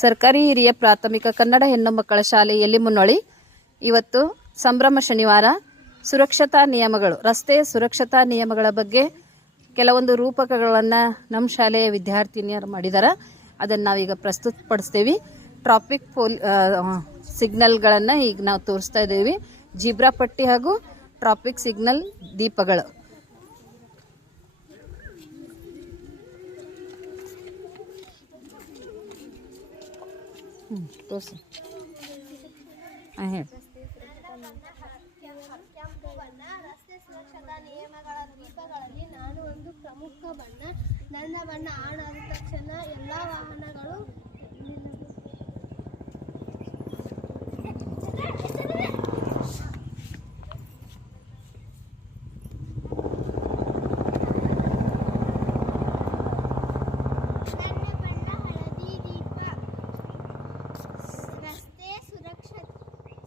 ಸರ್ಕಾರಿ ಹಿರಿಯ ಪ್ರಾಥಮಿಕ ಕನ್ನಡ ಹೆಣ್ಣು ಮಕ್ಕಳ ಶಾಲೆಯಲ್ಲಿ ಮುನ್ನೋಳಿ. ಇವತ್ತು ಸಂಭ್ರಮ ಶನಿವಾರ. ಸುರಕ್ಷತಾ ನಿಯಮಗಳು, ರಸ್ತೆ ಸುರಕ್ಷತಾ ನಿಯಮಗಳ ಬಗ್ಗೆ ಕೆಲವೊಂದು ರೂಪಕಗಳನ್ನು ನಮ್ಮ ಶಾಲೆಯ ವಿದ್ಯಾರ್ಥಿನಿಯರು ಮಾಡಿದ್ದಾರೆ. ಅದನ್ನು ನಾವೀಗ ಪ್ರಸ್ತುತಪಡಿಸ್ತೀವಿ. ಟ್ರಾಫಿಕ್ ಸಿಗ್ನಲ್ಗಳನ್ನು ಈಗ ನಾವು ತೋರಿಸ್ತಾ ಇದ್ದೀವಿ. ಜಿಬ್ರಾ ಪಟ್ಟಿ ಹಾಗೂ ಟ್ರಾಫಿಕ್ ಸಿಗ್ನಲ್ ದೀಪಗಳು. ತೋರಿಸಿ ಹೇಳಿ. ರಸ್ತೆ ಸುರಕ್ಷತಾ ನಿಯಮಗಳ ದೀಪಗಳಲ್ಲಿ ನಾನು ಒಂದು ಪ್ರಮುಖ ಬಣ್ಣ. ನನ್ನ ಬಣ್ಣ ಆನ್ ಆದ ತಕ್ಷಣ ಎಲ್ಲ ವಾಹನಗಳು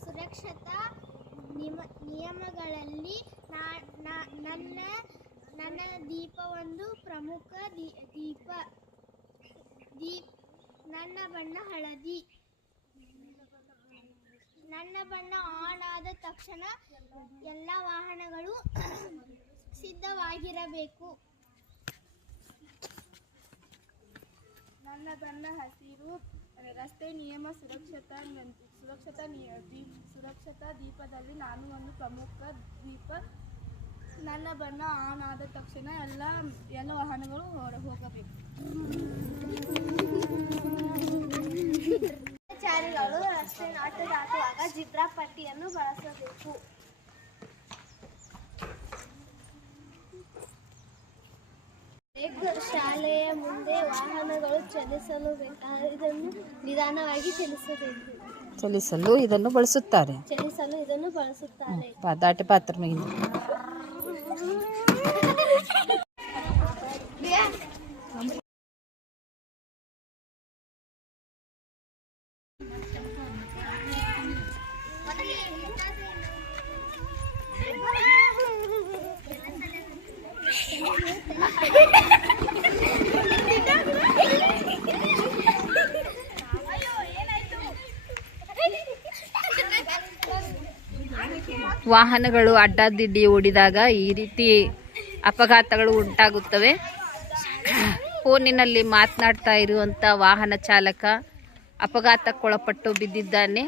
ಸುರಕ್ಷತಾ ನಿಯಮಗಳಲ್ಲಿ ನನ್ನ ದೀಪ ಒಂದು ಪ್ರಮುಖ ದೀಪ. ನನ್ನ ಬಣ್ಣ ಹಳದಿ. ನನ್ನ ಬಣ್ಣ ಆನ್ ಆದ ತಕ್ಷಣ ಎಲ್ಲ ವಾಹನಗಳು ಸಿದ್ಧವಾಗಿರಬೇಕು. ನನ್ನ ಬಣ್ಣ ಹಸಿರು. ರಸ್ತೆ ನಿಯಮ ಸುರಕ್ಷತಾ ದೀಪದಲ್ಲಿ ನಾನು ಒಂದು ಪ್ರಮುಖ ದೀಪ. ನನ್ನ ಬಣ್ಣ ಆನ್ ಆದ ತಕ್ಷಣ ಎಲ್ಲ ವಾಹನಗಳು ಹೋಗಬೇಕು. ಪಾದಚಾರಿಗಳು ರಸ್ತೆ ದಾಟುವಾಗ ಜಿಬ್ರಾ ಪಟ್ಟಿಯನ್ನು ಬಳಸಬೇಕು. ಶಾಲೆಯ ಮುಂದೆ ವಾಹನಗಳು ಚಲಿಸಲು ಇದನ್ನು ನಿಧಾನವಾಗಿ ಚಲಿಸಲು ಇದನ್ನು ಬಳಸುತ್ತಾರೆ. ದಾಟಿ ಪಾತ್ರ ವಾಹನಗಳು ಅಡ್ಡಾದಿಡ್ಡಿ ಓಡಿದಾಗ ಈ ರೀತಿ ಅಪಘಾತಗಳು ಉಂಟಾಗುತ್ತವೆ. ಫೋನಿನಲ್ಲಿ ಮಾತನಾಡ್ತಾ ಇರುವಂಥ ವಾಹನ ಚಾಲಕ ಅಪಘಾತಕ್ಕೊಳಪಟ್ಟು ಬಿದ್ದಿದ್ದಾನೆ.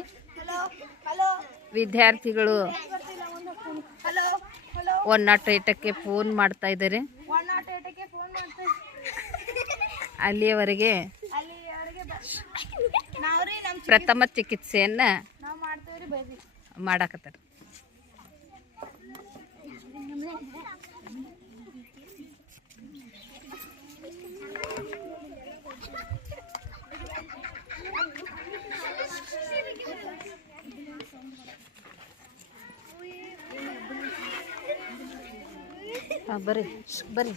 ವಿದ್ಯಾರ್ಥಿಗಳು 108ಕ್ಕೆ ಫೋನ್ ಮಾಡ್ತಾ ಇದ್ದಾರೆ. ಅಲ್ಲಿಯವರೆಗೆ ಪ್ರಥಮ ಚಿಕಿತ್ಸೆಯನ್ನು ಮಾಡಾಕತ್ತಾರೆ. ಬರ್ರಿ ಬರ್ರಿ.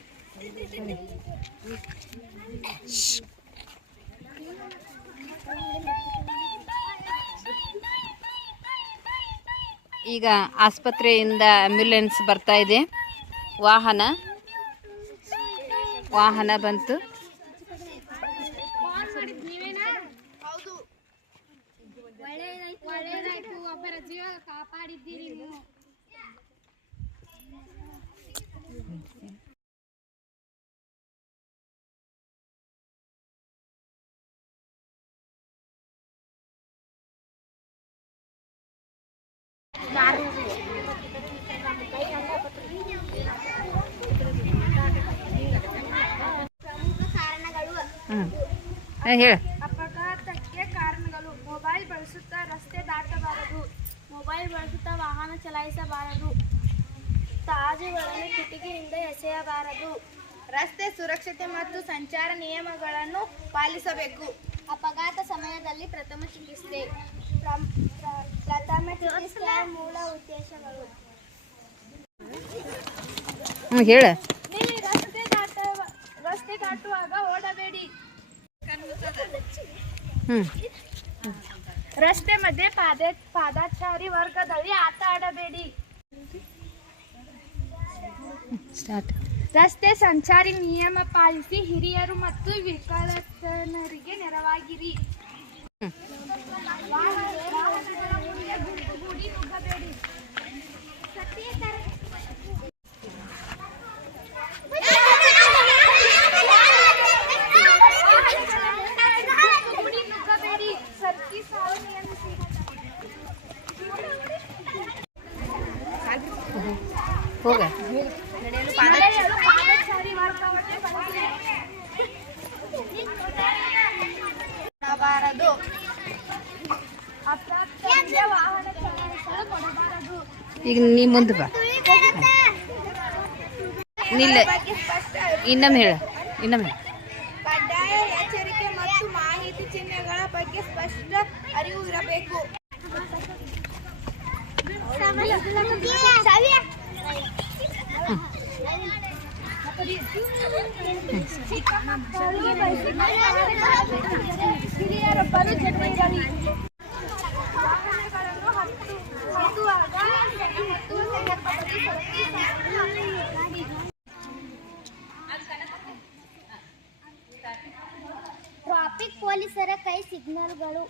ಈಗ ಆಸ್ಪತ್ರೆಯಿಂದ ಆಂಬ್ಯುಲೆನ್ಸ್ ಬರ್ತಾ ಇದೆ. ವಾಹನ ಬಂತು. ಒಬ್ಬರ ಜೀವ ಕಾಪಾಡಿದ್ದೀರಿ ನೀವು. ಅಪಘಾತಕ್ಕೆ ಕಾರಣಗಳು: ಮೊಬೈಲ್ ಬಳಸುತ್ತಾ ರಸ್ತೆ ದಾಟಬಾರದು, ಮೊಬೈಲ್ ಬಳಸುತ್ತಾ ವಾಹನ ಚಲಾಯಿಸಬಾರದು, ತಾಜುಗಳನ್ನು ಕಿಟಕಿಯಿಂದ ಎಸೆಯಬಾರದು, ರಸ್ತೆ ಸುರಕ್ಷತೆ ಮತ್ತು ಸಂಚಾರ ನಿಯಮಗಳನ್ನು ಪಾಲಿಸಬೇಕು. ಅಪಘಾತ ಸಮಯದಲ್ಲಿ ಪ್ರಥಮ ಚಿಕಿತ್ಸೆ ಮೂಲ ಉದ್ದೇಶಗಳು. ಹೇಳ. ರಸ್ತೆ ದಾಟುವಾಗ ಓಡಬೇಡಿ. ರಸ್ತೆ ಮಧ್ಯೆ ಪಾದಚಾರಿ ವರ್ಗದಲ್ಲಿ ಆಟ ಆಡಬೇಡಿ. ರಸ್ತೆ ಸಂಚಾರಿ ನಿಯಮ ಪಾಲಿಸಿ ಹಿರಿಯರು ಮತ್ತು ವಿಕಲಚೇತನರಿಗೆ ನೆರವಾಗಿರಿ. ಹೋಗ ಮಾಡಬಾರದು. ಅಪ್ರಾಪ್ತರಿಗೆ ವಾಹನ ಚಲಾಯಿಸಲು ಕೊಡಬಾರದು. ಈಗ ನೀ ಮುಂದೆ ಬಾ. ನಿಲ್ಲ, ಇನ್ನೊಮ್ಮೆ ಹೇಳ. ಕಡ್ಡಾಯ ಎಚ್ಚರಿಕೆ ಮತ್ತು ಮಾಹಿತಿ ಚಿಹ್ನೆಗಳ ಬಗ್ಗೆ ಸ್ಪಷ್ಟ ಅರಿವು ಇರಬೇಕು. ಹಿರಿಯರೊಬ್ಬರು ಜೊತೆಗಿರಲಿ. ವಾಹನಗಳನ್ನು ಹತ್ತುವಾಗ ಟ್ರಾಫಿಕ್ ಪೊಲೀಸರ ಕೈ ಸಿಗ್ನಲ್ಗಳು.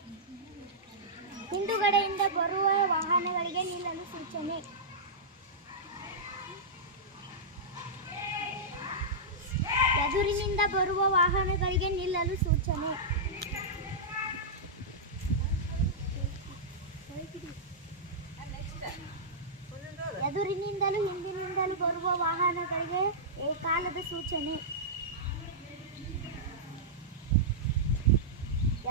ಹಿಂದುಗಡೆಯಿಂದ ಬರುವ ವಾಹನಗಳಿಗೆ ನಿಲ್ಲಲು ಸೂಚನೆ. ಎದುರಿನಿಂದ ಬರುವ ವಾಹನಗಳಿಗೆ ನಿಲ್ಲಲು ಸೂಚನೆ. ಎದುರಿನಿಂದಲೂ ಹಿಂದಿನಿಂದಲೂ ಬರುವ ವಾಹನಗಳಿಗೆ ಏಕಾಲದ ಸೂಚನೆ.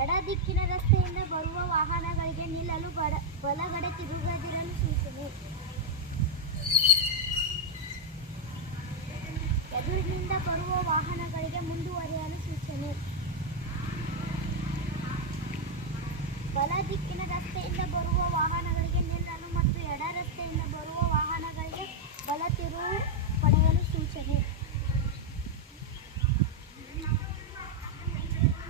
ಎಡ ದಿಕ್ಕಿನ ರಸ್ತೆಯಿಂದ ಬರುವ ವಾಹನಗಳಿಗೆ ನಿಲ್ಲಲು ಬಲಗಡೆ ತಿರುಗದಿರಲು ಸೂಚನೆ. ಎದುರಿನಿಂದ ಬರುವ ವಾಹನಗಳಿಗೆ ಮುಂದುವರಿಯಲು ಸೂಚನೆ. ಬಲ ದಿಕ್ಕಿನ ರಸ್ತೆಯಿಂದ ಬರುವ ವಾಹನಗಳಿಗೆ ನಿಲ್ಲಲು ಮತ್ತು ಎಡ ರಸ್ತೆಯಿಂದ ಬರುವ ವಾಹನಗಳಿಗೆ ಬಲ ತಿರುವು ಪಡೆಯಲು ಸೂಚನೆ.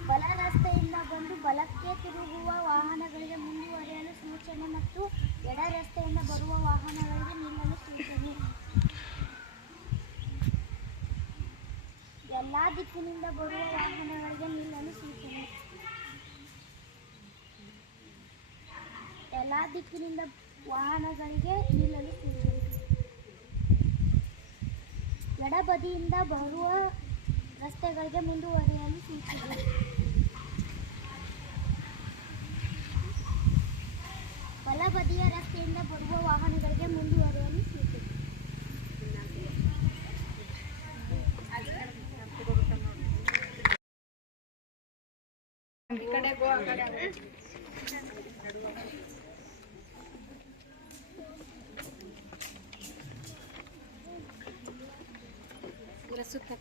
ಬಲ ರಸ್ತೆಯಿಂದ ಬಂದು ಬಲಕ್ಕೆ ತಿರುಗುವ ವಾಹನಗಳಿಗೆ ಮುಂದುವರಿಯಲು ಸೂಚನೆ ಮತ್ತು ಎಡ ರಸ್ತೆಯಿಂದ ಬರುವ ವಾಹನಗಳಿಗೆ ನಿಲ್ಲಲು ಸೂಚನೆ. ಎಲ್ಲ ದಿಕ್ಕಿನಿಂದ ಬರುವ ವಾಹನಗಳಿಗೆ ನಿಲ್ಲಲು ಸೂಚನೆ. ಎಲ್ಲ ದಿಕ್ಕಿನಿಂದ ವಾಹನಗಳಿಗೆ ನಿಲ್ಲಲು ಸೂಚನೆ. ಎಡಬದಿಯಿಂದ ಬರುವ ರಸ್ತೆಗಳಿಗೆ ಮುಂದುವರಿಯಲು ಸೂಚನೆ. ಬಲಬದಿಯ ರಸ್ತೆಯಿಂದ ಬರುವ ವಾಹನಗಳಿಗೆ ಮುಂದುವರಿಯಲು ಸೂಚನೆ. ಸುತ್ತ